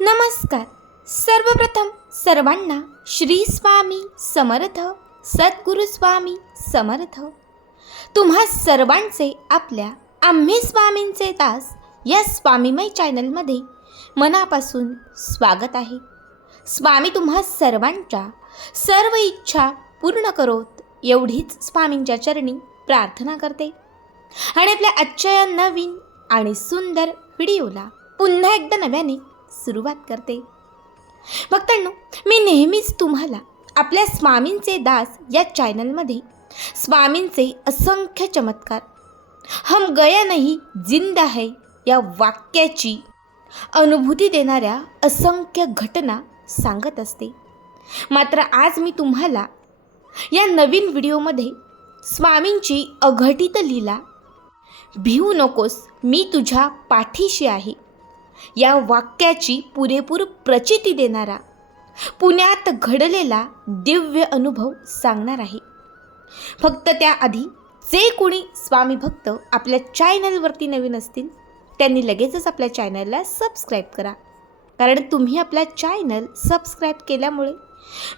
नमस्कार. सर्वप्रथम सर्वांना श्री स्वामी समर्थ, सद्गुरु स्वामी समर्थ. तुम्हा सर्वांचे आपल्या आम्ही स्वामींचे दास या स्वामीमय चॅनलमध्ये मनापासून स्वागत आहे. स्वामी तुम्हा सर्वांच्या सर्व इच्छा पूर्ण करोत एवढीच स्वामींच्या चरणी प्रार्थना करते आणि आपल्या आजच्या या नवीन आणि सुंदर व्हिडिओला पुन्हा एकदा नव्याने सुरुवात करते. भक्तांनो, मी नेहमीच तुम्हाला आपल्या स्वामींचे दास या चॅनलमध्ये स्वामींचे असंख्य चमत्कार, हम गया नहीं जिंदा है या वाक्याची अनुभूती देणाऱ्या असंख्य घटना सांगत असते. मात्र आज मी तुम्हाला या नवीन व्हिडिओमध्ये स्वामींची अघटित लीला भिवू नकोस मी तुझ्या पाठीशी आहे या वाक्याची पुरेपूर प्रचिती देणारा पुण्यात घडलेला दिव्य अनुभव सांगणार आहे. फक्त त्याआधी जे कोणी स्वामी भक्त आपल्या चॅनलवरती नवीन असतील त्यांनी लगेचच आपल्या चॅनलला सबस्क्राईब करा, कारण तुम्ही आपला चॅनल सबस्क्राईब केल्यामुळे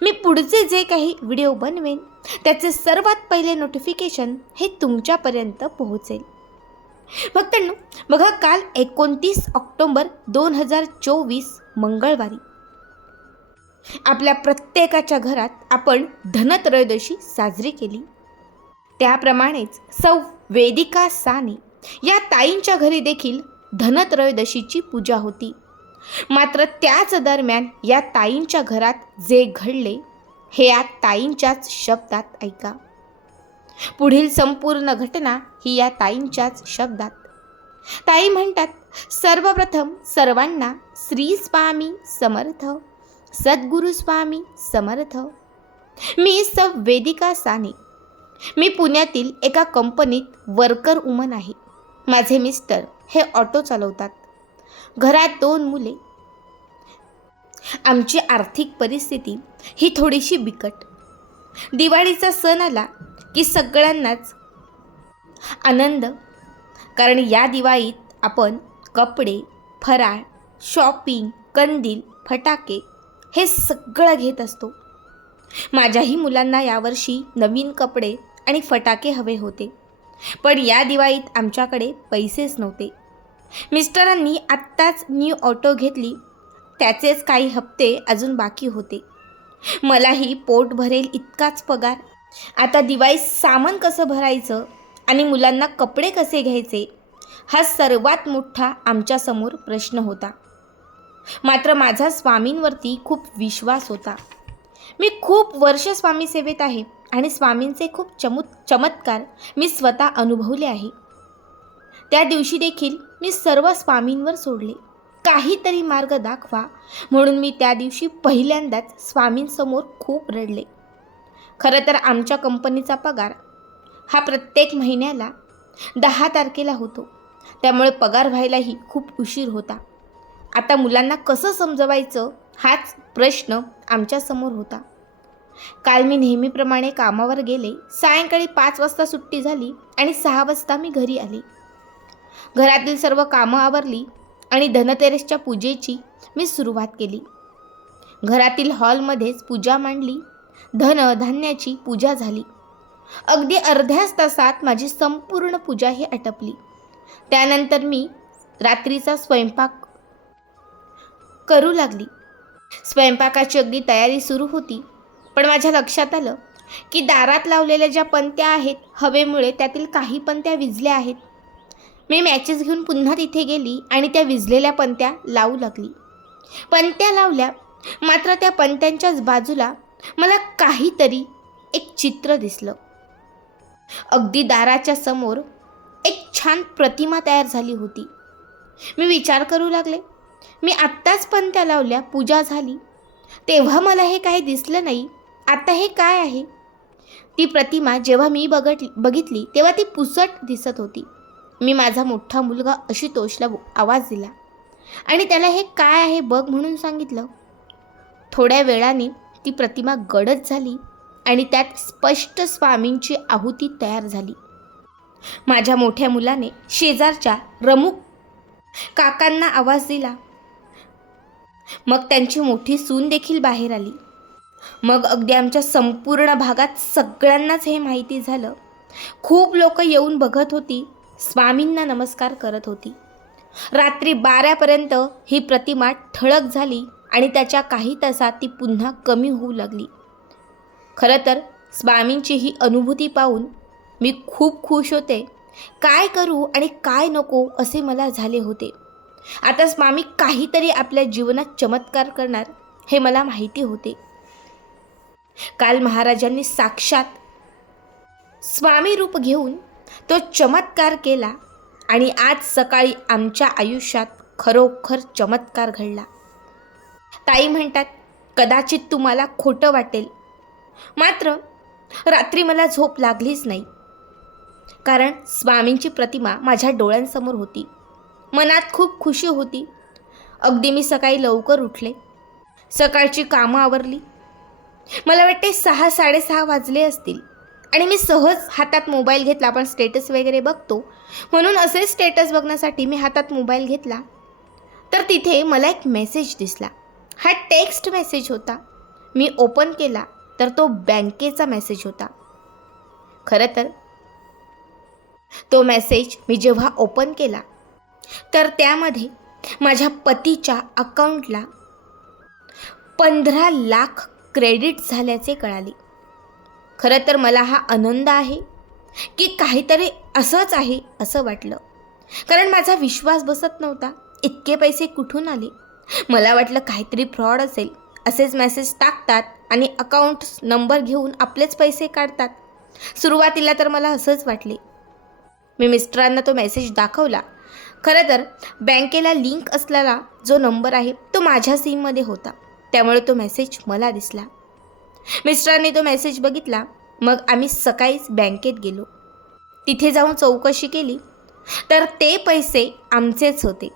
मी पुढचे जे काही व्हिडिओ बनवेन त्याचे सर्वात पहिले नोटिफिकेशन हे तुमच्यापर्यंत पोहोचेल. भक्तांनो, बघा, काल 29 ऑक्टोबर 2024 मंगळवारी आपल्या प्रत्येकाच्या घरात आपण धनत्रयोदशी साजरी केली. त्याप्रमाणेच सौ वेदिका साने या ताईंच्या घरी देखील धनत्रयोदशीची पूजा होती. मात्र त्याच दरम्यान या ताईंच्या घरात जे घडले हे या ताईंच्याच शब्दात ऐका. पुढील संपूर्ण घटना ही या ताईंच्याच शब्दात. ताई म्हणतात, सर्वप्रथम सर्वांना श्री स्वामी समर्थ, सद्गुरु स्वामी समर्थ. मी सौ वेदिका साने. मी पुण्यातील एका कंपनीत वर्कर वुमन आहे. माझे मिस्टर हे ऑटो चालवतात. घरात 2 मुले. आमची आर्थिक परिस्थिती ही थोडीशी बिकट. दिवाळीचा सण आला की सगळ्यांनाच आनंद, कारण या दिवाळीत आपण कपडे, फराळ, शॉपिंग, कंदील, फटाके हे सगळं घेत असतो. माझ्याही मुलांना यावर्षी नवीन कपडे आणि फटाके हवे होते, पण या दिवाळीत आमच्याकडे पैसेच नव्हते. मिस्टरांनी आत्ताच न्यू ऑटो घेतली, त्याचेच काही हप्ते अजून बाकी होते. मलाही पोट भरेल इतकाच पगार. आता दिवाळीत सामान कसं भरायचं आणि मुलांना कपडे कसे घ्यायचे हा सर्वात मोठा आमच्यासमोर प्रश्न होता. मात्र माझा स्वामींवरती खूप विश्वास होता. मी खूप वर्ष स्वामी सेवेत आहे आणि स्वामींचे खूप चमत्कार मी स्वतः अनुभवले आहे. त्या दिवशी देखील मी सर्व स्वामींवर सोडले. काहीतरी मार्ग दाखवा म्हणून मी त्या दिवशी पहिल्यांदाच स्वामींसमोर खूप रडले. खरं तर आमच्या कंपनीचा पगार हा प्रत्येक महिन्याला 10 तारखेला होतो, त्यामुळे पगार व्हायलाही खूप उशीर होता. आता मुलांना कसं समजवायचं हाच प्रश्न आमच्यासमोर होता. काल मी नेहमीप्रमाणे कामावर गेले. सायंकाळी 5 वाजता सुट्टी झाली आणि 6 वाजता मी घरी आले. घरातील सर्व कामं आवरली आणि धनतेरसच्या पूजेची मी सुरुवात केली. घरातील हॉलमध्येच पूजा मांडली. धान्याची पूजा झाली. अगदी अर्ध्याच तासात माझी संपूर्ण पूजा ही आटपली. त्यानंतर मी रात्रीचा स्वयंपाक करू लागली. स्वयंपाकाची अगदी तयारी सुरू होती, पण माझ्या लक्षात आलं की दारात लावलेल्या ज्या पंत्या आहेत हवेमुळे त्यातील काही पंत्या विझल्या आहेत. मी मॅचेस घेऊन पुन्हा तिथे गेली आणि त्या विझलेल्या पंत्या लावू लागली. पंत्या लावल्या, मात्र त्या पंत्यांच्याच बाजूला मला काहीतरी एक चित्र दिसलं. अगदी दाराच्या समोर एक छान प्रतिमा तयार झाली होती. मी विचार करू लागले, मी आत्ताच पंत्या लावल्या, पूजा झाली, तेव्हा मला हे काही दिसलं नाही, आता हे काय आहे? ती प्रतिमा जेव्हा मी बघितली तेव्हा ती पुसट दिसत होती. मी माझा मोठा मुलगा आशुतोषला आवाज दिला आणि त्याला हे काय आहे बघ म्हणून सांगितलं. थोड्या वेळाने ती प्रतिमा गडद झाली आणि त्यात स्पष्ट स्वामींची आहुती तयार झाली. माझ्या मोठ्या मुलाने शेजारच्या रमुक काकांना आवाज दिला, मग त्यांची मोठी सून देखील बाहेर आली. मग अगदी आमच्या संपूर्ण भागात सगळ्यांनाच हे माहिती झालं. खूप लोक येऊन बघत होती, स्वामींना नमस्कार करत होती. रात्री 12पर्यंत ही प्रतिमा ठळक झाली आणि त्याच्या काही तासात ती पुन्हा कमी होऊ लागली. खरं तर स्वामींची ही अनुभूती पाहून मी खूप खुश होते. काय करू आणि काय नको असे मला झाले होते. आता स्वामी काहीतरी आपल्या जीवनात चमत्कार करणार हे मला माहिती होते. काल महाराजांनी साक्षात स्वामी रूप घेऊन तो चमत्कार केला आणि आज सकाळी आमच्या आयुष्यात खरोखर चमत्कार घडला. ताई म्हणतात, कदाचित तुम्हाला खोटं वाटेल, मात्र रात्री मला झोप लागलीच नाही. कारण स्वामींची प्रतिमा माझ्या डोळ्यांसमोर होती. मनात खूप खुशी होती. अगदी मी सकाळी लवकर उठले, सकाळची कामं आवरली. मला वाटते 6-6:30 वाजले असतील आणि मी सहज हातात मोबाईल घेतला. आपण स्टेटस वगैरे बघतो, म्हणून असे स्टेटस बघण्यासाठी मी हातात मोबाईल घेतला. तर तिथे मला एक मेसेज दिसला. हा टेक्स्ट मेसेज होता. मी ओपन केला तर तो बँकेचा मेसेज होता. खरं तर तो मेसेज मी जेव्हा ओपन केला तर त्यामध्ये माझ्या पतीच्या अकाउंटला 15 लाख क्रेडिट झाल्याचे कळाले. खरं तर मला हा आनंद आहे की काहीतरी असंच आहे असं वाटलं. कारण माझा विश्वास बसत नव्हता. इतके पैसे कुठून आले? मला वाटलं काहीतरी फ्रॉड असेल. असेच मेसेज टाकतात आणि अकाउंट नंबर घेऊन आपलेच पैसे काढतात. सुरुवातीला तर मला असंच वाटले. मी मिस्टरांना तो मेसेज दाखवला. खरं तर बँकेला लिंक असलेला जो नंबर आहे तो माझ्या सिममध्ये होता, त्यामुळे तो मेसेज मला दिसला. मिस्टरांनी तो मेसेज बघितला. मग आम्ही सकाळीच बँकेत गेलो. तिथे जाऊन चौकशी केली तर ते पैसे आमचेच होते.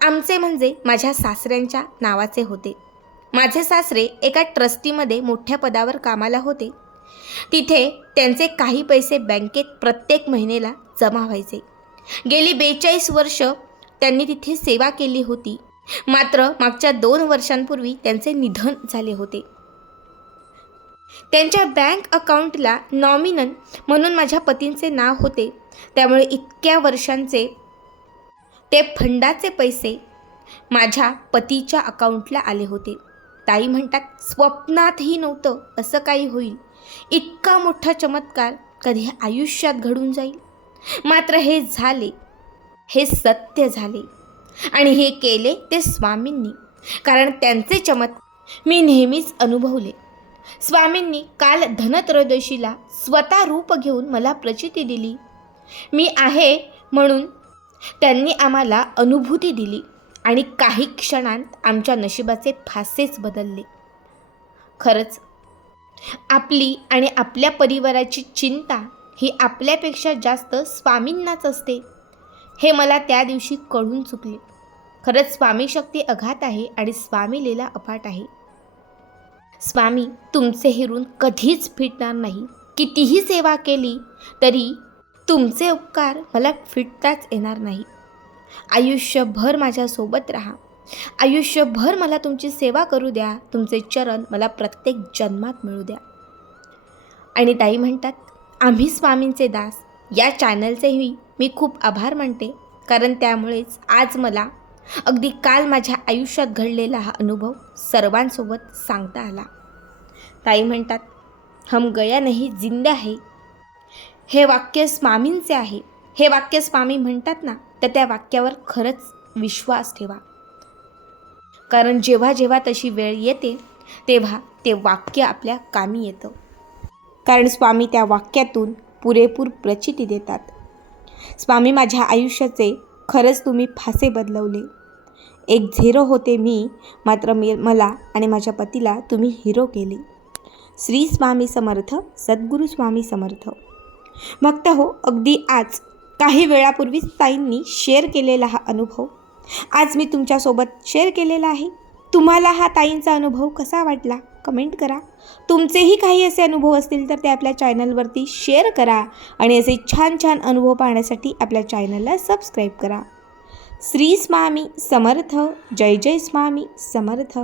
आमचे म्हणजे माझ्या सासऱ्यांच्या नावाचे होते. माझे सासरे एका ट्रस्टीमध्ये मोठ्या पदावर कामाला होते. तिथे त्यांचे काही पैसे बँकेत प्रत्येक महिन्याला जमा व्हायचे. गेली 42 वर्ष त्यांनी तिथे सेवा केली होती. मात्र मागच्या 2 वर्षांपूर्वी त्यांचे निधन झाले होते. त्यांच्या बँक अकाउंटला नॉमिनल म्हणून माझ्या पतींचे नाव होते. त्यामुळे इतक्या वर्षांचे ते फंडाचे पैसे माझ्या पतीच्या अकाउंटला आले होते. ताई म्हणतात, स्वप्नातही नव्हतं असं काही होईल. इतका मोठा चमत्कार कधी आयुष्यात घडून जाईल. मात्र हे झाले, हे सत्य झाले आणि हे केले ते स्वामींनी. कारण त्यांचे चमत्कार मी नेहमीच अनुभवले. स्वामींनी काल धनत्रयोदशीला स्वतः रूप घेऊन मला प्रचिती दिली. मी आहे म्हणून त्यांनी आम्हाला अनुभूती दिली आणि काही क्षणांत आमच्या नशिबाचे फासेच बदलले. खरंच आपली आणि आपल्या परिवाराची चिंता ही आपल्यापेक्षा जास्त स्वामींनाच असते, हे मला त्या दिवशी कळून चुकले. खरंच स्वामी शक्ती अघात आहे आणि स्वामी लीला अफाट आहे. स्वामी तुमचे हे ऋण कधीच फिटणार नाही. कितीही सेवा केली तरी तुमचे उपकार मला फिटताच येणार नाही. आयुष्यभर माझ्यासोबत राहा. आयुष्यभर मला तुमची सेवा करू द्या. तुमचे चरण मला प्रत्येक जन्मात मिळू द्या. आणि ताई म्हणतात, आम्ही स्वामींचे दास या चॅनलचेही मी खूप आभार मानते. कारण त्यामुळेच आज मला अगदी काल माझ्या आयुष्यात घडलेला हा अनुभव सर्वांसोबत सांगता आला. ताई म्हणतात, हम गया नहीं जिंदा है. हे वाक्य स्वामींचे आहे. हे वाक्य स्वामी म्हणतात ना, तर त्या वाक्यावर खरंच विश्वास ठेवा. कारण जेव्हा जेव्हा तशी वेळ येते तेव्हा ते वाक्य आपल्या कामी येतं. कारण स्वामी त्या वाक्यातून पुरेपूर प्रचिती देतात. स्वामी माझ्या आयुष्याचे खरंच तुम्ही फासे बदलवले. एक 0 होते मी, मात्र मला आणि माझ्या पतीला तुम्ही हिरो केले. श्री स्वामी समर्थ, सद्गुरू स्वामी समर्थ. भक्त हो, अगदी आज काही वेळापूर्वीच ताईंनी शेअर केलेला हा अनुभव आज मी तुमच्यासोबत शेअर केलेला आहे. तुम्हाला हा ताईंचा अनुभव कसा वाटला कमेंट करा. तुमचेही काही असे अनुभव असतील तर ते आपल्या चॅनलवरती शेअर करा आणि असे छान छान अनुभव पाहण्यासाठी आपल्या चॅनलला सबस्क्राईब करा. श्री स्वामी समर्थ. जय जय स्वामी समर्थ.